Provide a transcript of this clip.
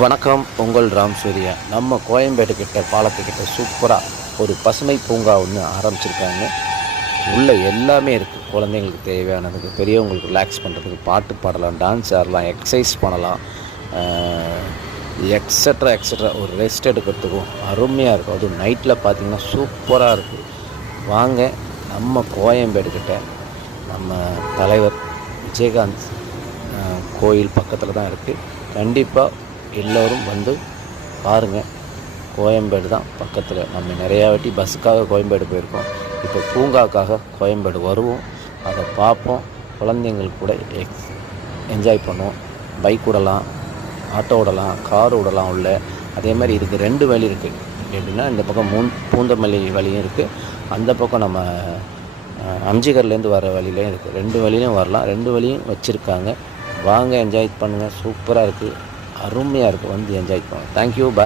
வணக்கம் உங்கள் ராம் சூர்யா. நம்ம கோயம்பேடு கிட்ட பாலத்துக்கிட்ட சூப்பராக ஒரு பசுமை பூங்கா ஒன்று ஆரம்பிச்சிருக்காங்க. உள்ள எல்லாமே இருக்குது குழந்தைங்களுக்கு தேவையானதுக்கு பெரியவங்களுக்கு ரிலாக்ஸ் பண்ணுறதுக்கு பாட்டு பாடலாம் டான்ஸ் ஆடலாம் எக்ஸசைஸ் பண்ணலாம். எக்ஸட்ரா எக்ஸட்ரா ஒரு ரெஸ்ட் எடுக்கிறதுக்கும் அருமையாக இருக்கும். அதுவும் நைட்டில் பார்த்தீங்கன்னா சூப்பராக இருக்குது வாங்க நம்ம கோயம்பேடு கிட்ட நம்ம தலைவர் விஜயகாந்த் கோயில் பக்கத்தில் தான் இருக்குது கண்டிப்பாக எல்லோரும் வந்து பாருங்கள் கோயம்பேடு தான் பக்கத்தில். நம்ம நிறையா வாட்டி பஸ்ஸுக்காக கோயம்பேடு போயிருக்கோம். இப்போ பூங்காக்காக கோயம்பேடு வருவோம். அதை பார்ப்போம். குழந்தைங்களுக்கு கூட எக்ஸ் என்ஜாய் பண்ணுவோம். பைக் விடலாம் ஆட்டோ விடலாம் கார் விடலாம் உள்ள. அதே மாதிரி இதுக்கு ரெண்டு வழி இருக்குது எப்படின்னா இந்த பக்கம் மூன் பூந்தமல்லி வழியும் இருக்குது அந்த பக்கம் நம்ம அம்ஜிகர்லேருந்து வர வழியிலையும் இருக்குது ரெண்டு வழியிலையும் வரலாம். ரெண்டு வழியும் வச்சுருக்காங்க. வாங்க என்ஜாய் பண்ணுங்கள் சூப்பராக இருக்குது அருமையாக இருக்கும். வந்து என்ஜாய் பண்ணுவோம். Thank you bye